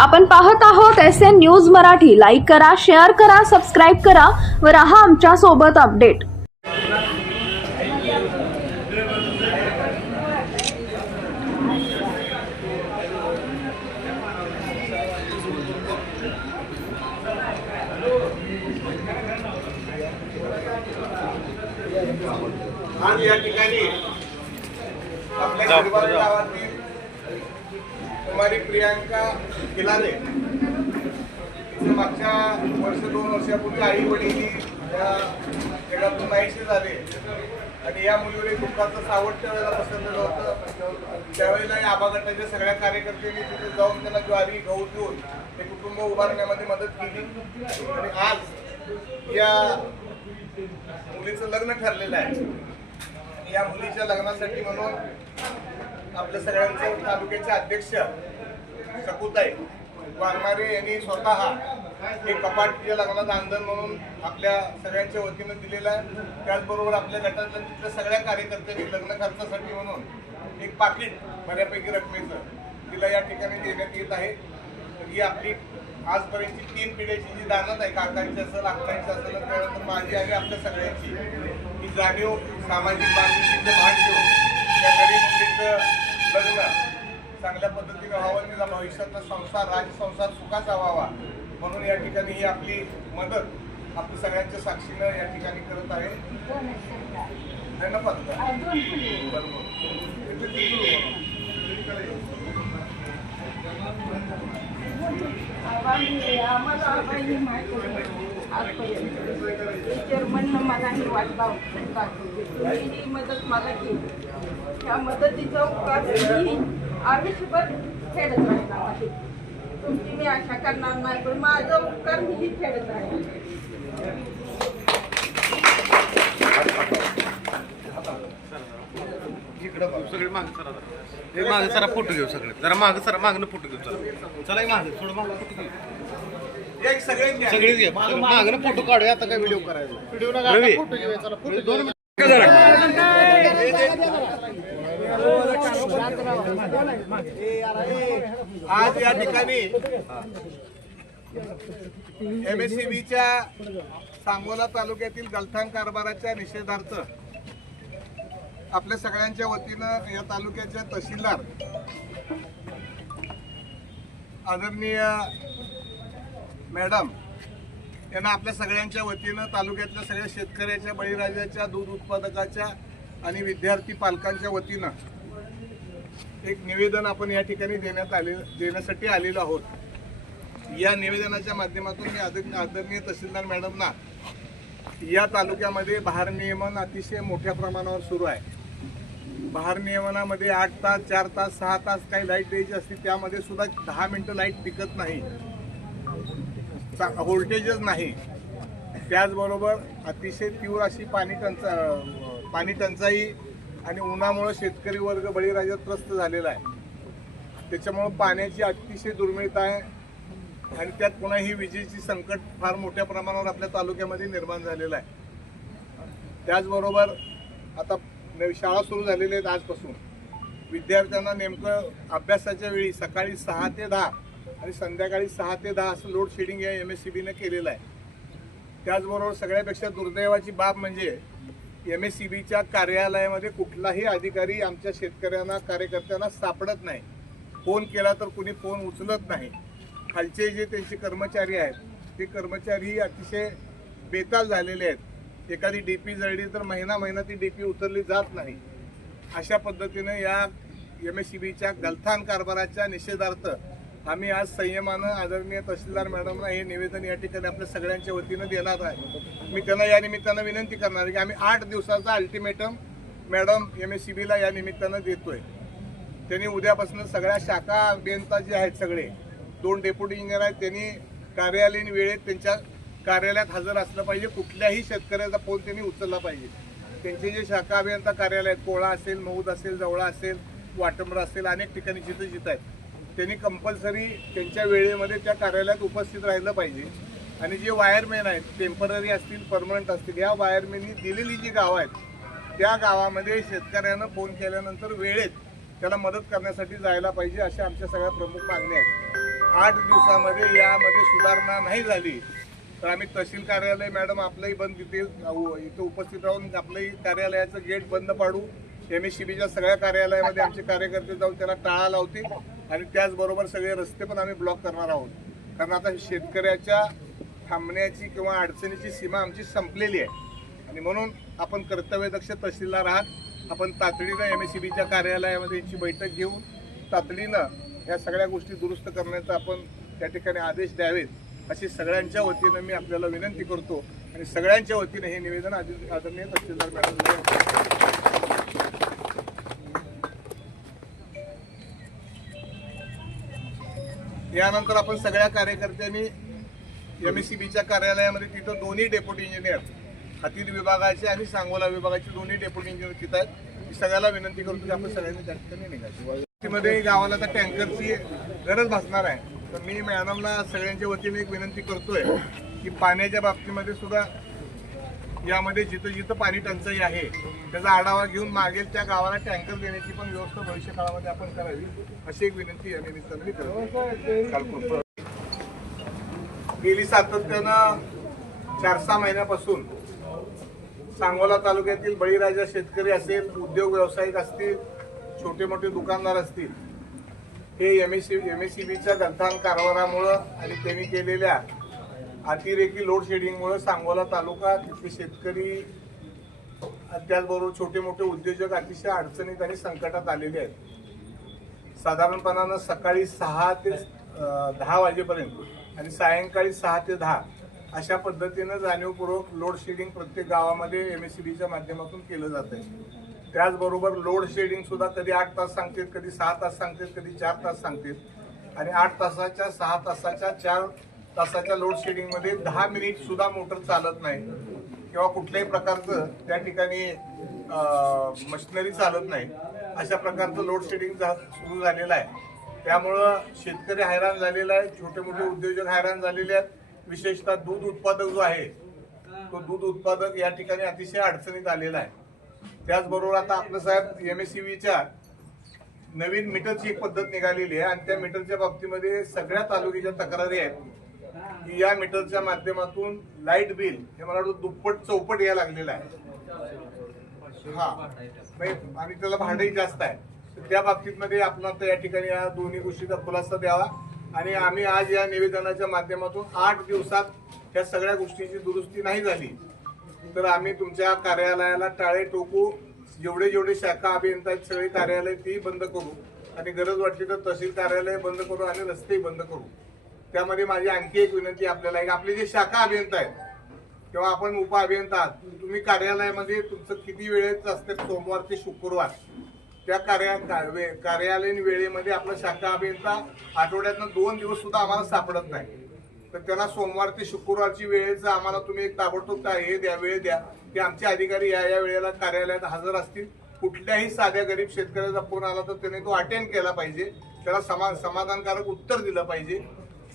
आपण पाहत आहोत SN न्यूज मराठी। लाईक करा, शेअर करा, सबस्क्राईब करा व रहा आमच्या सोबत अपडेट। आज या ठिकाणी आपल्या शिरवाड गावातील कुमारी प्रियांका खिलारे तिचे मागच्या दोन वर्षापूर्वी आई वडील या जगातून नाहीसे झाले आणि या मुलीवर एक दुःखाचं सावट वेळेला पसरलेलं होतं। त्यावेळेला या आबा गटाच्या सगळ्या कार्यकर्त्यांनी तिथे जाऊन त्यांना ज्वारी गहू देऊन ते कुटुंब उभारण्यामध्ये मदत केली आणि आज या मुलीचं लग्न ठरलेलं आहे। या मुलीच्या लग्नासाठी म्हणून आपल्या सगळ्यांचे तालुक्याचे अध्यक्ष शकुताई वाघमारे यांनी स्वतः एक कपाट या लग्नात आंदोलन म्हणून आपल्या सगळ्यांच्या वतीनं दिलेलं आहे। त्याचबरोबर आपल्या गटातल्या तिथल्या सगळ्या कार्यकर्त्यांनी लग्न खर्चासाठी म्हणून एक पाकिट बऱ्यापैकी रकमेचं तिला या ठिकाणी देण्यात येत आहे। तर ही आपली आजपर्यंतची 3 पिढ्याची जी दानत आहे, काकांची असेल, अक्कांची असेल, त्यानंतर माझी आणि आपल्या सगळ्यांची ही जाणीव सामाजिक बांधिलकीचं भान घेऊन त्या गरीब मुलीचं लग्न चांगल्या पद्धतीने व्हावं, तिचा भविष्यातला संसार राजसंसार सुखाचा व्हावा म्हणून या ठिकाणी ही आपली मदत आपल्या सगळ्यांच्या साक्षीनं या ठिकाणी करत आहे। धन्यवाद। मला ही वाट ही मदत मला केली, त्या मदतीचा उपकार मी आयुष्यभर फेडत राहणार आहे। तुमची मी आशा करणार नाही, पण माझा उपकार मी फेडत राहणार। सगळे मागे सरा फोटो घेऊ, सगळे जरा मागे सरा मागणं फोटो घेऊ। चला मागे थोडं मागं फोटो घेऊ, सगळे घ्या मागणं फोटो काढूया। आता काय व्हिडिओ करायचा, व्हिडिओ नका फोटो घेऊया। चला फोटो 2 मिनिट। आज या ठिकाणी MSCBच्या सांगोला तालुक्यातील गलथान कारभाराच्या निषेधार्थ आपल्या सगळ्यांच्या वतीनं या तालुक्याच्या तहसीलदार आदरणीय मॅडम यांना आपल्या सगळ्यांच्या वतीनं तालुक्यातल्या सगळ्या शेतकऱ्याच्या, बळीराजाच्या, दूध उत्पादकाच्या आणि विद्यार्थी पालकांच्या वतीनं एक निवेदन आपण या ठिकाणी देण्यासाठी आलेलो आहोत। या निवेदनाच्या माध्यमातून मी आदरणीय तहसीलदार मॅडमना या तालुक्यामध्ये बहार नियमन अतिशय मोठ्या प्रमाणावर सुरू आहे। बहार नियमनामध्ये 8 तास, 4 तास, 6 तास काही लाईट द्यायची असते, त्यामध्ये सुद्धा 10 मिनिटं लाईट टिकत नाही, व्होल्टेजच नाही। त्याचबरोबर अतिशय तीव्र अशी पाणी टंचाई आणि उन्हामुळे शेतकरी वर्ग बळीराजात त्रस्त झालेला आहे। त्याच्यामुळे पाण्याची अतिशय दुर्मिळता आहे आणि त्यात पुन्हा ही विजेची संकट फार मोठ्या प्रमाणावर आपल्या तालुक्यामध्ये निर्माण झालेलं आहे। त्याचबरोबर आता शाळा सुरू झालेल्या आहेत आजपासून। विद्यार्थ्यांना नेमकं अभ्यासाच्या वेळी सकाळी 6 ते 10 आणि संध्याकाळी 6 ते 10 असं लोड शेडिंग या MSCBने केलेलं आहे। त्याचबरोबर सगळ्यापेक्षा दुर्दैवाची बाब म्हणजे MSCBच्या कार्यालयामध्ये कुठलाही अधिकारी आमच्या शेतकऱ्यांना, कार्यकर्त्यांना सापडत नाही। फोन केला तर कुणी फोन उचलत नाही। खालचे जे त्यांचे कर्मचारी आहेत ते कर्मचारी अतिशय बेताल झालेले आहेत। एखादी DP जळली तर महिना ती DP उतरली जात नाही। अशा पद्धतीनं या MSCBच्या गलथान कारभाराच्या निषेधार्थ आम्ही आज संयमानं आदरणीय तहसीलदार मॅडमना हे निवेदन या ठिकाणी आपल्या सगळ्यांच्या वतीनं देणार आहे। मी त्यांना या निमित्तानं विनंती करणार आहे की आम्ही 8 दिवसाचा अल्टिमेटम मॅडम MSCBला या निमित्तानं देतोय। त्यांनी उद्यापासून सगळ्या शाखा अभियंता जे आहेत सगळे 2 डेप्युटी इंजिनियर आहेत, त्यांनी कार्यालयीन वेळेत त्यांच्या कार्यालयात हजर असलं पाहिजे। कुठल्याही शेतकऱ्याचा फोन त्यांनी उचलला पाहिजे। त्यांचे जे शाखा अभियंता कार्यालय आहेत, कोळा असेल, मौद असेल, जवळा असेल, वाटंबरा असेल, अनेक ठिकाणी जिथं आहेत, त्यांनी कंपल्सरी त्यांच्या वेळेमध्ये त्या कार्यालयात उपस्थित राहिलं पाहिजे। आणि जे वायरमॅन आहेत, टेम्पररी असतील, परमनंट असतील, या वायरमॅननी दिलेली जी गावं आहेत त्या गावामध्ये शेतकऱ्यांना फोन केल्यानंतर वेळेत त्याला मदत करण्यासाठी जायला पाहिजे, अशा आमच्या सगळ्या प्रमुख मागण्या आहेत। 8 दिवसामध्ये यामध्ये सुधारणा नाही झाली तर आम्ही तहसील कार्यालय मॅडम आपलंही बंद इथे उपस्थित राहून आपलंही कार्यालयाचं गेट बंद पाडू. MSCBच्या सगळ्या कार्यालयामध्ये आमचे कार्यकर्ते जाऊन त्याला टाळा लावतील आणि त्याचबरोबर सगळे रस्ते पण आम्ही ब्लॉक करणार आहोत. कारण आता शेतकऱ्याच्या थांबण्याची किंवा अडचणीची सीमा आमची संपलेली आहे आणि म्हणून आपण कर्तव्यदक्ष तहसीलदार आहात. आपण तातडीनं MSCBच्या कार्यालयामध्ये यांची बैठक घेऊन तातडीनं या सगळ्या गोष्टी दुरुस्त करण्याचा आपण त्या ठिकाणी आदेश द्यावेत अशी सगळ्यांच्या वतीनं मी आपल्याला विनंती करतो आणि सगळ्यांच्या वतीनं हे निवेदन आदरणीय तहसीलदार मॅडम. यानंतर आपण सगळ्या कार्यकर्त्यांनी MSCBच्या कार्यालयामध्ये तिथं दोन्ही डेप्युटी इंजिनियर हातीर विभागाचे आणि सांगोला विभागाचे दोन्ही डेप्युटी इंजिनियर तिथं आहेत. सगळ्याला विनंती करतो की आपण सगळ्यांनी त्या ठिकाणी निघायचं. मध्ये गावाला तर टँकरची गरज भासणार आहे तर मी मॅडमला सगळ्यांच्या वतीने एक विनंती करतोय की पाण्याच्या बाबतीमध्ये सुद्धा यामध्ये जिथं जिथं पाणी टंचाई आहे त्याचा आढावा घेऊन मागेल त्या गावाला टँकर देण्याची पण व्यवस्था भविष्य काळामध्ये आपण करावी अशी एक विनंती या निमित्ताने करतो. गेली सातत्यानं 4-6 महिन्यापासून सांगोला तालुक्यातील बळीराजा शेतकरी असेल, उद्योग व्यावसायिक असतील, छोटे मोठे दुकानदार असतील, हे MSCBच्या गलथान कारभारामुळं आणि त्यांनी केलेल्या अतिरेकी लोड शेडिंगमुळे सांगोला तालुका तिथले शेतकरी त्याचबरोबर छोटे मोठे उद्योजक अतिशय अडचणीत आणि संकटात आलेले आहेत. साधारणपणानं सकाळी 6 ते 10 वाजेपर्यंत आणि सायंकाळी 6 ते 10 अशा पद्धतीनं जाणीवपूर्वक लोड शेडिंग प्रत्येक गावामध्ये MSCBच्या माध्यमातून केलं जात आहे. त्याचबरोबर लोड शेडिंग सुद्धा कधी 8 तास सांगतील, कधी 6 तास सांगतील, कधी 4 तास सांगतील आणि 8 तासाच्या 6 तासाच्या 4 तासाच्या लोड शेडिंगमध्ये 10 मिनिट सुद्धा मोटर चालत नाही किंवा कुठल्याही प्रकारचं त्या ठिकाणी मशिनरी चालत नाही. अशा प्रकारचं लोड शेडिंग सुरू झालेलं आहे. त्यामुळं शेतकरी हैराण झालेला आहे, छोटे मोठे उद्योजक हैराण झालेले आहेत. विशेषतः दूध उत्पादक जो आहे तो दूध उत्पादक या ठिकाणी अतिशय अडचणीत आलेला आहे. त्याचबरोबर आता आपलं साहेब MSCBच्या नवीन मीटरची एक पद्धत निघालेली आहे आणि त्या मीटरच्या बाबतीमध्ये सगळ्या तालुक्याच्या तक्रारी आहेत की या मीटरच्या माध्यमातून लाईट बिल हे मला वाटतं दुप्पट चौपट यायला लागलेलं आहे. हा आणि त्याला भाडंही जास्त आहे. त्या बाबतीत आपण आता या ठिकाणी या दोन्ही गोष्टीचा खुलासा द्यावा आणि आम्ही आज या निवेदनाच्या माध्यमातून 8 दिवसात ह्या सगळ्या गोष्टीची दुरुस्ती नाही झाली तर आम्ही तुमच्या कार्यालयाला टाळे टोकू. जेवढे शाखा अभियंता आहेत सगळे कार्यालय ती बंद करू आणि गरज वाटली तर तहसील कार्यालय बंद करू आणि रस्तेही बंद करू. त्यामध्ये माझी आणखी एक विनंती आपल्याला आहे, आपले जे शाखा अभियंता आहेत किंवा आपण उप अभियंता आहात, तुम्ही कार्यालयामध्ये तुमचं किती वेळेचं असते सोमवार ते शुक्रवार त्या कार्यालयीन वेळेमध्ये आपला शाखा अभियंता आठवड्यातनं 2 दिवस सुद्धा आम्हाला सापडत नाही. तर त्यांना सोमवार ते शुक्रवारची वेळेचं आम्हाला तुम्ही एक ताबडतोब हे द्या, वेळ द्या की आमचे अधिकारी या वेळेला कार्यालयात हजर असतील. कुठल्याही साध्या गरीब शेतकऱ्याचा फोन आला तर त्याने तो अटेंड केला पाहिजे, त्याला समाधानकारक उत्तर दिलं पाहिजे.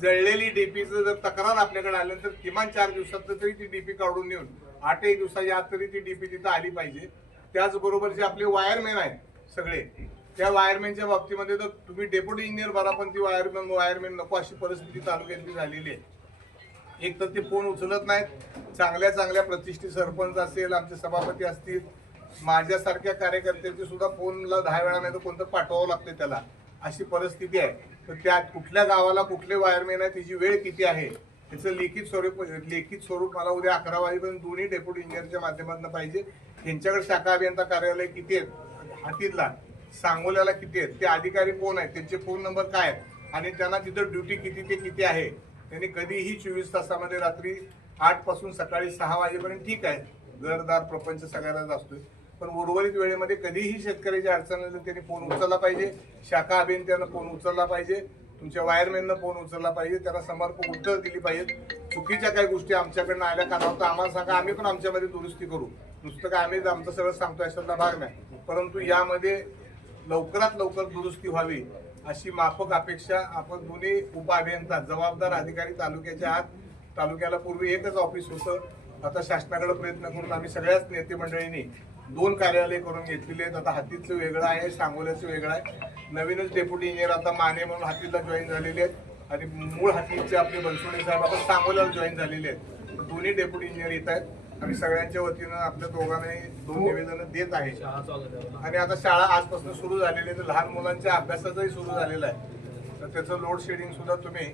जळलेली डीपीचं जर तक्रार आपल्याकडे आली तर किमान 4 दिवसात तरी ती डीपी काढून नेऊन 8 दिवसाच्या आत तरी ती डीपी तिथं आली पाहिजे. त्याचबरोबर जे आपले वायरमॅन आहेत सगळे, त्या वायरमॅनच्या बाबतीमध्ये तर तुम्ही डेप्युटी इंजिनियर भरा पण ती वायरमॅन नको अशी परिस्थिती तालुक्यातली झालेली आहे. एक तर ते फोन उचलत नाहीत. चांगल्या प्रतिष्ठित सरपंच असेल, आमचे सभापती असतील, माझ्यासारख्या कार्यकर्त्यांचे सुद्धा फोनला 10 वेळा नाही तर कोणतं पाठवावं लागतं त्याला, अशी परिस्थिती आहे. तर त्या कुठल्या गावाला कुठले वायरमॅन आहे, त्याची वेळ किती आहे, त्याचं लिखित स्वरूप मला उद्या 11 वाजेपर्यंत दोन्ही डेप्युटी इंजिनियरच्या माध्यमातून पाहिजे. त्यांच्याकडे शाखा अभियंता कार्यालय किती आहेत, हातीरला सांगोल्याला किती आहेत, ते अधिकारी कोण आहेत, त्यांचे फोन नंबर काय आहेत आणि त्यांना तिथं ड्युटी किती ते किती आहे. त्यांनी कधीही 24 तासामध्ये रात्री 8 पासून सकाळी 6 वाजेपर्यंत ठीक आहे, घरदार प्रपंच सगळ्यांनाच असतोय, पण उर्वरित वेळेमध्ये कधीही शेतकऱ्याची अडचण आली त्यांनी फोन उचलला पाहिजे. शाखा अभियंत्यानं फोन उचलला पाहिजे, तुमच्या वायरमॅननं फोन उचलला पाहिजे, त्यांना समर्पक उत्तर दिली पाहिजेत. चुकीच्या काही गोष्टी आमच्याकडनं आल्या का नव्हतं आम्हाला सांगा, आम्ही पण आमच्यामध्ये दुरुस्ती करू. नुसतं काय आम्ही आमचं सगळं सांगतो अशातला भाग नाही, परंतु यामध्ये लवकरात लवकर दुरुस्ती व्हावी अशी माफक अपेक्षा आपण दोन्ही उप अभियंता जबाबदार अधिकारी तालुक्याच्या आत. तालुक्याला पूर्वी एकच ऑफिस होतं, आता शासनाकडे प्रयत्न करून आम्ही सगळ्याच नेते मंडळींनी 2 कार्यालय करून घेतलेले आहेत. आता हातीचं वेगळं आहे, सांगोल्याचं वेगळं आहे. नवीनच डेप्युटी इंजिनियर आता माने म्हणून हातीला जॉईन झालेले आहेत. आणि मूळ हातीचे आपले बनसोडे साहेब आपण सांगोल्याला जॉईन झालेले आहेत. दोन्ही डेप्युटी इंजिनियर येत आहेत आणि सगळ्यांच्या वतीनं आपल्या दोघांनाही 2 निवेदनं देत आहे. आणि आता शाळा आजपासून सुरू झालेली आहे, तर लहान मुलांच्या अभ्यासाचंही सुरू झालेलं आहे. तर त्याचं लोड शेडिंग सुद्धा तुम्ही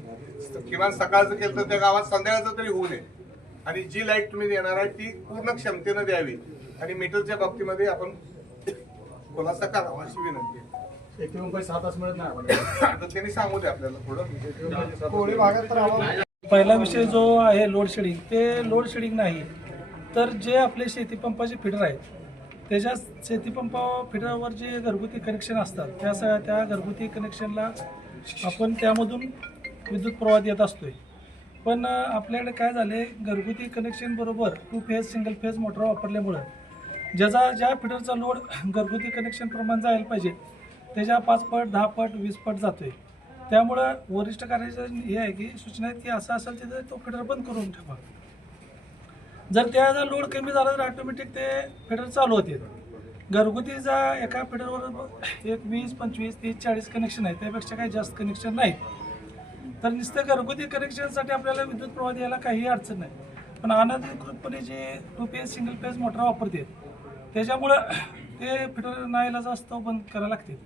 किमान सकाळचं केलं तर त्या गावात संध्याकाळचं तरी होऊ नये. आणि जी लाईट तुम्ही देणार आहे ती पूर्ण क्षमतेनं द्यावी आणि मीटरच्या बाबतीमध्ये आपण खुलासा करावा अशी विनंती आहे. 7 तास मिळत नाही आता त्यांनी सांगू दे आपल्याला थोडं. पहिला विषय जो आहे लोड शेडिंग, ते लोड शेडिंग नाही तर जे आपले शेतीपंपाचे फिडर आहेत त्याच्या शेतीपंप फिडरवर जे घरगुती कनेक्शन असतात त्या घरगुती कनेक्शनला आपण त्यामधून विद्युत प्रवाह देत असतोय. पण आपल्याकडे काय झाले, घरगुती कनेक्शन बरोबर 2 फेज सिंगल फेज मोटर वापरल्यामुळं ज्या फिडरचा लोड घरगुती कनेक्शन प्रमाण जायला पाहिजे त्याच्या 5 पट 10 पट 20 पट जातोय. त्यामुळं वरिष्ठ कार्यालयाचं हे आहे की सूचना आहेत की असं असेल तिथं तो फिडर बंद करून ठेवा. जर त्याचा लोड कमी झाला तर ऑटोमॅटिक ते फिडर चालू होते. घरगुतीचा एका फिडरवर एक 20 25 30 40 कनेक्शन आहे, त्यापेक्षा काही जास्त कनेक्शन नाही. तर नुसतं घरगुती कनेक्शनसाठी आपल्याला विद्युत प्रवाह द्यायला काही अडचण नाही. पण अनधिकृतपणे जे 2 फेज सिंगल फेज मोटर वापरते त्याच्यामुळं ते फिडर नाहीला जास्त बंद करायला लागते.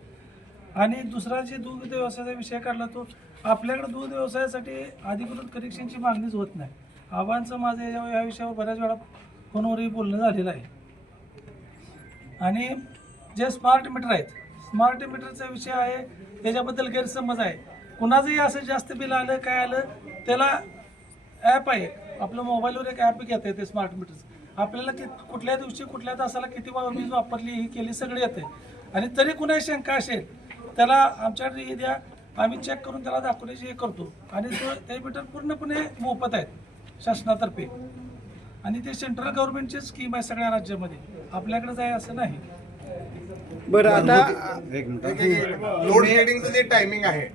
आणि दुसरा जे दूध व्यवसायाचा विषय काढला तो आपल्याकडे दूध व्यवसायासाठी अधिकृत कनेक्शनची मागणीच होत नाही. आव्हानाचं माझं या विषयावर बऱ्याच वेळा फोनवरही बोलणं झालेलं आहे. आणि जे स्मार्ट मीटर आहेत, स्मार्ट मीटरचा विषय आहे त्याच्याबद्दल गैरसमज आहे. कुणाचंही असं जास्त बिल आलं काय आलं त्याला ॲप आहे, आपलं मोबाईलवर एक ॲप घेता येते स्मार्ट मीटरचं. आपल्याला कुठल्या दिवशी कुठल्या तासाला किती वीज वापरली ही केली सगळी येते. आणि तरी कुणाही शंका असेल त्याला आमच्याकडे हे द्या, आम्ही चेक करून त्याला दाखवण्याची हे करतो. आणि ते मीटर पूर्णपणे मोफत आहेत शासनातर्फे. आणि ते सेंट्रल गव्हर्नमेंटची स्कीम आहे सगळ्या राज्यामध्ये, आपल्याकडेच आहे असं नाही. बरं आता लोड शेडिंगचं जे टायमिंग आहे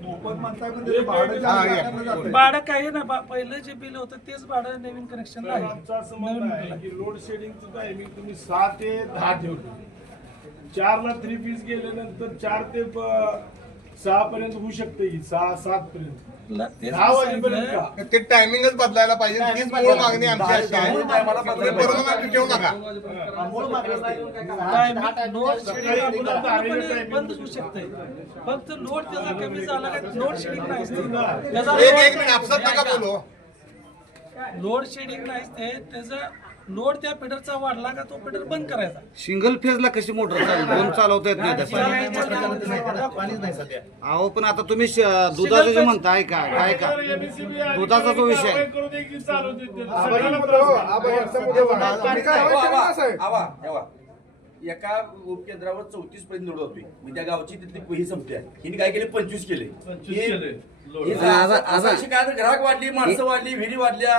भाडं काही ना पहिलं जे बिल होतं तेच भाडं नवीन कनेक्शनला आहे. नवीन मीटरला. लोड शेडिंगचं टायमिंग तुम्ही 6 ते 10 ठेवलं. 4ला 3 पीस गेल्यानंतर 4 ते 6 पर्यंत होऊ शकते, 6-7 पर्यंत, तेच 10 वाजेपर्यंत सांगितलं. का? ते टायमिंगच बदलायला पाहिजे. हीच मूळ मागणी आमची अशी आहे. तुम्ही परवानगी ठेवू नका. लोड शेडिंग पूर्णपणे बंद होऊ शकते. फक्त लोड त्याचा कमी झाला का लोड शेडिंग नाही त्याचा एक मिनिट आपसात नका बोलू. लोड शेडिंग नाही ते त्याचा लोड त्या फिडरचा वाढला का तो फिडर बंद करायचा. सिंगल फेजला कशी मोटर दोन चालवता येत नाही अहो, पण आता तुम्ही दुधाचं जे म्हणताय काय का दुधाचा तो विषय आहे. करू दे की चालू दे. एका उपकेंद्रावर 34 पर्यंत लोड होतोय. मी त्या गावची तिथली ही संपते आहे. हिने काय केले 25 केले. काय ग्राहक वाढली, माणसं वाढली, विहिरी वाढल्या.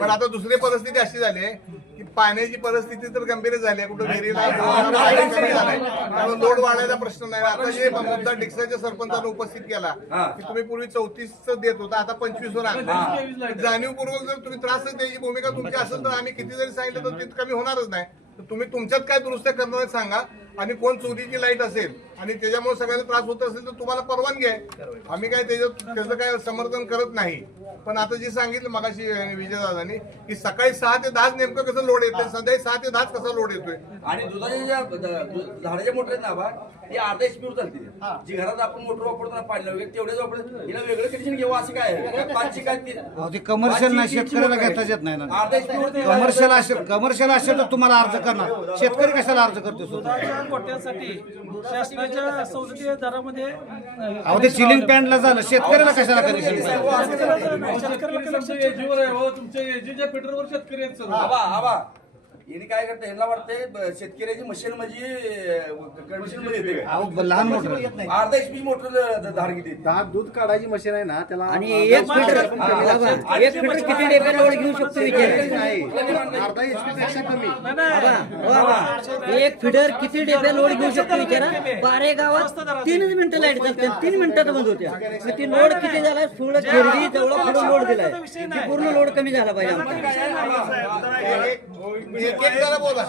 पण आता दुसरी परिस्थिती अशी झाली आहे की पाण्याची परिस्थिती तर गंभीर झाली आहे. कुठं विहिरीला त्यामुळे लोड वाढायचा प्रश्न नाही. आता जे मुद्दा डिक्साच्या सरपंचाने उपस्थित केला की तुम्ही पूर्वी 34 देत होता, आता 25 वर आणला. जाणीवपूर्वक जर तुम्ही त्रास द्यायची भूमिका तुमची असेल तर आम्ही किती जरी सांगितलं तर तिथं कमी होणारच नाही. तर तुम्ही तुमच्यात काय दुरुस्त्या करणार सांगा. आणि कोण चोरीची लाईट असेल आणि त्याच्यामुळे सगळ्यांना त्रास होत असेल तर तुम्हाला परवानगी आहे. आम्ही काय त्याचं काय समर्थन करत नाही. पण आता जे सांगितलं मगाशी विजयदादांनी की सकाळी 6 ते 10 नेमकं कसं लोड येतोय, संध्याकाळी 6 ते 10 कसा लोड येतोय. आणि दुधाच्या ज्या झाडाच्या मोटर आहेत ना बा, ती अर्धा HP वर चालते. जी घरात आपण मोटर वापरतो ना पाणी वगैरे तेवढेच वापरतो. हिला वेगळं कनेक्शन घेऊ असं काय आहे? 5ची काय ते कमर्शियल नाही, शेतकऱ्याला घेताच येत नाही ना. अर्धा HP वर कमर्शियल असेल तर तुम्हाला अर्ज करणार, शेतकरी कशाला अर्ज करतो? दुधाच्या गोट्यासाठी शासनाच्या सवलती दरामध्ये अहो, ते सिलिंग पॅनला झालं, शेतकऱ्याला कशाला कनेक्शन शेतकऱ्याला एजीवर आहे हो, तुमच्या एजीच्या पेट्रोलवर शेतकरी आहेत सर. आवा यांनी काय करतं, यांना वाटतंय शेतकऱ्याची मशीन म्हणजे कंडिशन मध्ये येते काय? लहान मोटर अर्धा HP मोटर धार किती? दूध काढायची मशीन आहे ना त्याला. आणि एक फिटर किती डेब्या लोड घेऊ शकतो विचार. अर्धा HP पेक्षा कमी. एक फिडर किती डेब्या लोड घेऊ शकतो विचारा. बारे गावात 3 मिनिटं लाईट चालते, 3 मिनिटात बंद होत्या. किती लोड किती झाला, थोडं खेळली तेवढा पुढे लोड दिलाय. पूर्ण लोड कमी झाला पाहिजे. एक एक जरा बोला.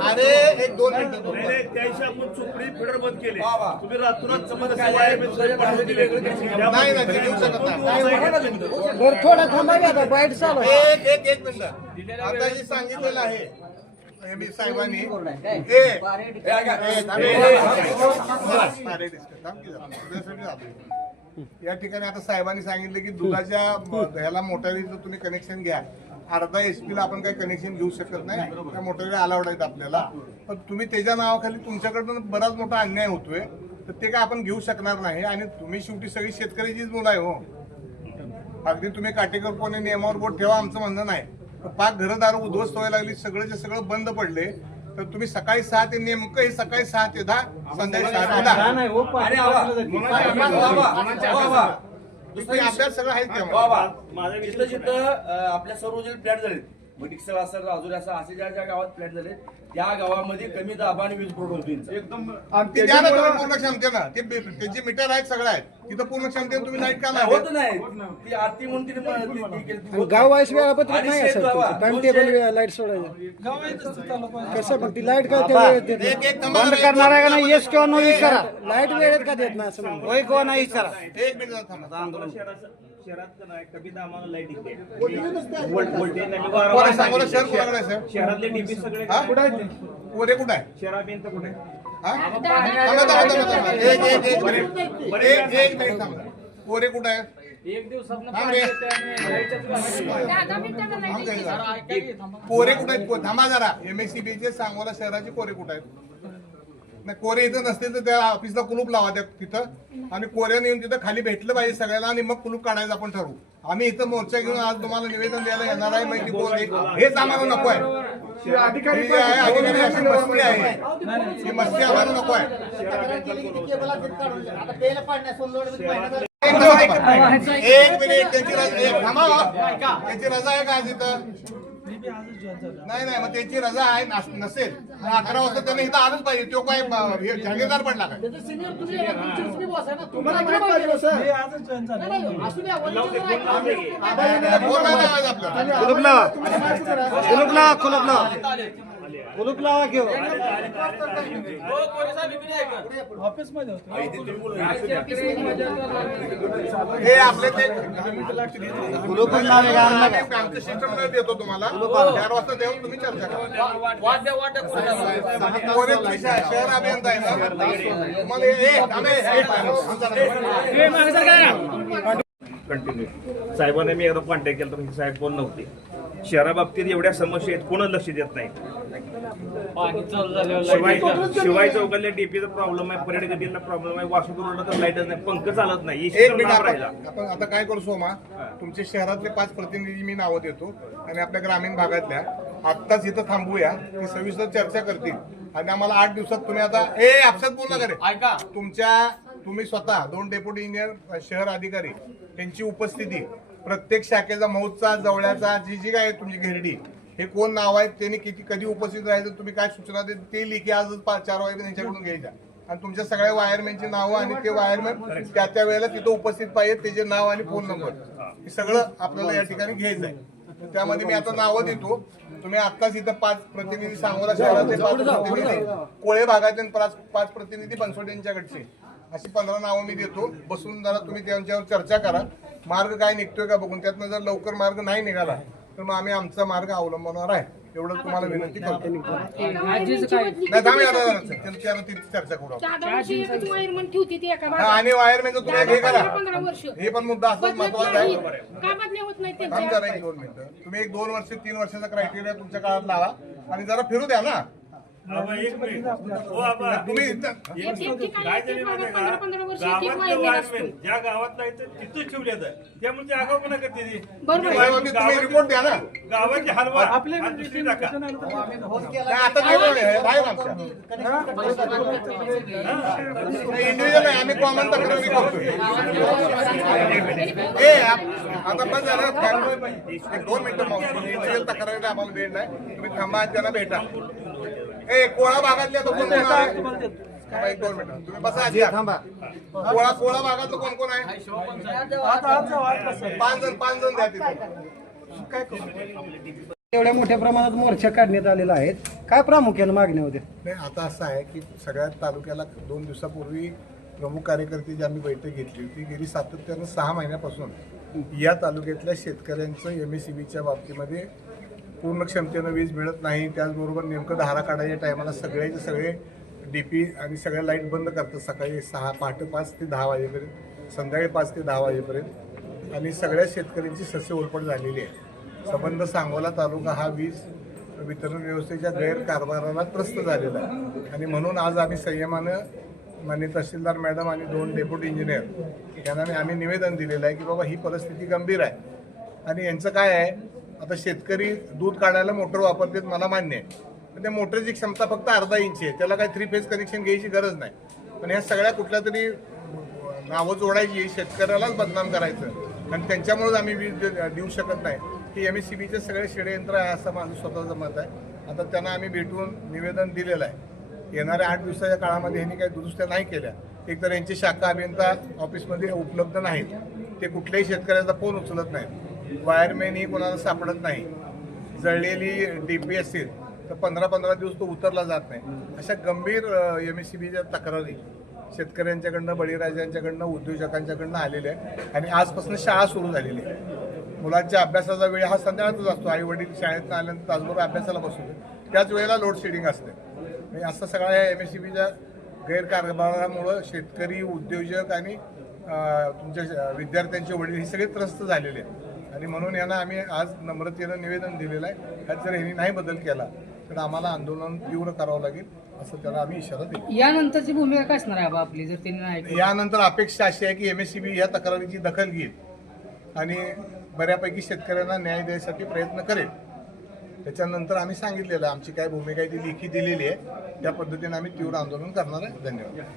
अरे एक 2 मिनिटं त्याशी आपण चुकडी फिडर बंद केले बाबा. तुम्ही रातोरात चमक काय नाही ना ते घेऊ शकत नाही. थोडा थांबा की आता बाईट चालू आहे. एक मिनिट आता जे सांगितलेलं आहे मी साहेबांनी या ठिकाणी आता साहेबांनी सांगितलं की दुधाच्या ह्याला मोटारीचं तुम्ही कनेक्शन घ्या. अर्धा HP ला आपण काही कनेक्शन घेऊ शकत नाही, त्या मोटारी अलाउड आहेत आपल्याला. पण तुम्ही त्याच्या नावाखाली तुमच्याकडून बराच मोठा अन्याय होतोय, तर ते काय आपण घेऊ शकणार नाही. आणि तुम्ही शेवटी सगळी शेतकऱ्याचीच मुलं आहे हो. अगदी तुम्ही काटेकोरपणे नियमावर बोट ठेवा आमचं म्हणणं नाही. पाक घरदार उद्ध्वस्त व्हायला लागली, सगळंचे सगळं बंद पडले, तर तुम्ही सकाळी 6 ते नेमकं हे सकाळी 6 ते 10 संध्याकाळी 6 ते 10 तुम्ही अभ्यास सगळं आहे ते जिथं जिथं आपल्या सर्व जे फ्लॅट झालेत, डिक्सर असेल, राजुरी असेल, असे ज्या ज्या गावात फ्लॅट झाले त्या गावामध्ये कमी दाबाने वीज पुरवठा एकदम ते द्या ना तुम्ही पूर्ण क्षमतेनं. त्यांची मीटर आहेत सगळं आहेत तिथं पूर्ण क्षमतेनं तुम्ही लाईट का नाही होत नाही ती आरती म्हणून तिने गाव वाईस वेळापत्रक नाही आहे सर, टाइम टेबल लाईट सोडायचं गाव येतच तालुका कसं मग ती लाईट काय त्या वेळेत देत नाही? बंद करणार आहे का नाही येस किंवा नो विचारा. लाईट वेळेत का देत नाही असं म्हणतो. होय किंवा नाही विचारा. एक मिनिट थांबा. आंदोलन शहरात कमी दामानं लाईट येते कोण सांगू शहर कोणाकडे आहे सर? शहरातले डीपी सगळे हा? कोरे कुठं आहे? शहरापर्यंत कुठे हा? थांबा. एक मिनिट थांबा. कोरे कुठं आहे? थांब रे. कोरे कुठं आहेत? थांबा जरा. MSCB चे सांगोला शहराचे कोरे कुठं आहेत? नाही कोरे इथं नसतील तर त्या ऑफिसला कुलूप लावा त्या तिथं, आणि कोऱ्याने येऊन तिथं खाली भेटलं पाहिजे सगळ्याला, आणि मग कुलूप काढायचं आपण ठरवू. आम्ही इथं मोर्चा घेऊन आज तुम्हाला निवेदन द्यायला येणार आहे, माहिती कोण हेच आम्हाला नको आहे. अधिकारी अशी मस्ती आहे, ही मस्ती आम्हाला नको आहे. एक मिनिट त्यांची थांबा. त्यांची रजा आहे का आज इथं? नाही मग त्यांची रजा आहे नसेल 11 वाजता त्याने इथं आलंच पाहिजे. तो काय जागीरदार पडला काय? आजच जॉईन झालं. कुलूप लावा, कुलूप लावा, कुलूप लावा, कुलूप लावा घेऊ. ऑफिस मध्ये होतो. हे आपले ते कुलूप लावले का आणलं का? आमचं सिस्टम देतो तुम्हाला 4 वाजता देऊन तुम्ही चर्चा करा. कोरे पैसा शहर अभियंता आहे ना तुम्हाला कंटिन्यू साहेबांना मी एकदा कॉन्टॅक्ट केला तर साहेब कोण नव्हते. शहराबाबतीत एवढ्या समस्या आहेत, कोणच लक्ष देत नाही. शिवाय चौकातल्या डीपीचा प्रॉब्लेम आहे, परेड गतीला प्रॉब्लेम आहे, वासुद रोडला तर लाईटच नाही, पंख चालत नाही. एक मिनिट आपण आता काय करू सोमा, तुमच्या शहरातले 5 प्रतिनिधी मी नावं देतो, आणि आपल्या ग्रामीण भागातल्या आत्ताच इथं थांबूया, ती सविस्तर चर्चा करतील, आणि आम्हाला 8 दिवसात तुम्ही आता आपसात बोलला करे ऐका तुम्ही स्वतः 2 डेप्युटी इंजिनियर शहर अधिकारी यांची उपस्थिती, प्रत्येक शाखेचा मौतचा जवळ्याचा जी काय तुमची घेरडी, हे कोण नाव आहेत, त्यांनी किती कधी उपस्थित राहायचं, तुम्ही काय सूचना देत ते लिखी आज 4 वाजेपर्यंत त्यांच्याकडून घ्यायच्या, आणि तुमच्या सगळ्या वायरमॅनची नावं आणि ते वायरमॅन त्या वेळेला तिथं उपस्थित पाहिजे, त्याचे नाव आणि फोन नंबर हे सगळं आपल्याला या ठिकाणी घ्यायचं आहे. त्यामध्ये मी आता नावं देतो. तुम्ही आत्ताच इथं 5 प्रतिनिधी सांगोला शहराचे, 5 प्रतिनिधी कोळे भागातले, 5 प्रतिनिधी बनसोड यांच्याकडचे, अशी 15 नावं मी देतो. बसून जरा तुम्ही त्यांच्यावर चर्चा करा, मार्ग काय निघतोय का बघून. त्यातनं जर लवकर मार्ग नाही निघाला तर मग आम्ही आमचा मार्ग अवलंबणार आहे, एवढं तुम्हाला विनंती करतो. नाही चर्चा करू आणि वायरमॅनचं तुम्ही हे करा, हे पण मुद्दा असं महत्वाचा आहे. काम करा 1-2 मिनिटं. तुम्ही 1-2 वर्ष 3 वर्षाचा क्रायटेरिया तुमच्या काळात लावा, आणि जरा फिरू द्या ना. तुम्ही ज्या गावात नाही तिथं ठेवले त्यामुळे ते आगाऊपणा करते. तुम्ही रिपोर्ट द्या ना. गावाची हलवा आपल्या दुसरी टाका. आता इंडिव्हिज्युअल आहे, आम्ही कॉमन तक्रारी करतोय. आता पण झालं 1-2 मिनिटं इंडिव्हिज्युअल तक्रारीला आम्हाला वेळ नाही, तुम्ही थांबा, त्यांना भेटा. कोळा भागातल्या थांबा, 1-2 मिनिटं तुम्ही बसा आधी. थांबा. कोळा भागातलं कोण कोण आहे? 5 जण द्या तिथे. एवढ्या मोठ्या प्रमाणात मोर्चा काढण्यात आलेला आहे, काय प्रामुख्याने मागण्या होत्या? नाही, आता असं आहे की सगळ्यात तालुक्याला 2 दिवसापूर्वी प्रमुख कार्यकर्त्यांची आम्ही बैठक घेतली होती. गेली सातत्यानं 6 महिन्यापासून या तालुक्यातल्या शेतकऱ्यांचं MSEBच्या बाबतीमध्ये पूर्ण क्षमतेनं वीज मिळत नाही. त्याचबरोबर नेमकं धारा काढायच्या टायमाला सगळ्याचे सगळे DP आणि सगळ्या लाईट बंद करतात सकाळी पहाटे 5 ते 10 वाजेपर्यंत, संध्याकाळी 5 ते 10 वाजेपर्यंत, आणि सगळ्या शेतकऱ्यांची सस्य ओलपट झालेली आहे. संबंध सांगोला तालुका हा वीज वितरण व्यवस्थेच्या गैरकारभाराला त्रस्त झालेला आहे. आणि म्हणून आज आम्ही संयमानं माननीय तहसीलदार मॅडम आणि 2 डेप्युटी इंजिनियर यांना आम्ही निवेदन दिलेलं आहे की बाबा ही परिस्थिती गंभीर आहे. आणि यांचं काय आहे, आता शेतकरी दूध काढायला मोटर वापरतात, मला मान्य आहे, पण त्या मोटरची क्षमता फक्त अर्धा इंच आहे. त्याला काही 3 फेज कनेक्शन घ्यायची गरज नाही. पण ह्या सगळ्या कुठल्या तरी नावं जोडायची, शेतकऱ्यालाच बदनाम करायचं आणि त्यांच्यामुळेच आम्ही वीज देऊ शकत नाही, की MSEBीचे सगळे षडयंत्र आहे असं माझं स्वतःचं मत आहे. आता त्यांना आम्ही भेटून निवेदन दिलेलं आहे. येणाऱ्या 8 दिवसाच्या काळामध्ये ह्यांनी काही दुरुस्त्या नाही केल्या, एकतर यांचे शाखा अभियंता ऑफिसमध्ये उपलब्ध नाहीत, ते कुठल्याही शेतकऱ्याचा फोन उचलत नाहीत, वायरमॅन ही कोणाला सापडत नाही, जळलेली DP असेल तर 15-15 दिवस तो उतरला जात नाही. अशा गंभीर MSEBीच्या तक्रारी शेतकऱ्यांच्याकडनं, बळीराजांच्याकडनं, उद्योजकांच्याकडनं आलेल्या आहे. आणि आजपासून शाळा सुरू झालेली आहे. मुलांच्या अभ्यासाचा वेळ हा संध्याकाळचाच असतो. आई वडील शाळेतून आल्यानंतर तासभर अभ्यासाला बसवतो, त्याच वेळेला लोड शेडिंग असते. आणि असं सगळ्या MSEBीच्या गैरकारभारामुळं शेतकरी, उद्योजक आणि तुमच्या विद्यार्थ्यांचे वडील हे सगळे त्रस्त झालेले आहेत. आणि म्हणून यांना आम्ही आज नम्रतेनं निवेदन दिलेलं आहे. ह्यात जर ह्यांनी नाही बदल केला तर आम्हाला आंदोलन तीव्र करावं लागेल, असं त्याला आम्ही इशारा दिला. यानंतरची भूमिका काय असणार आहे आपली जर त्यांनी नाही? यानंतर अपेक्षा अशी आहे की MSEB या तक्रारीची दखल घेईल आणि बऱ्यापैकी शेतकऱ्यांना न्याय द्यायसाठी प्रयत्न करेल. त्याच्यानंतर आम्ही सांगितलेलं आमची काय भूमिका आहे ती लेखी दिलेली आहे. त्या पद्धतीने आम्ही तीव्र आंदोलन करणार आहे. धन्यवाद.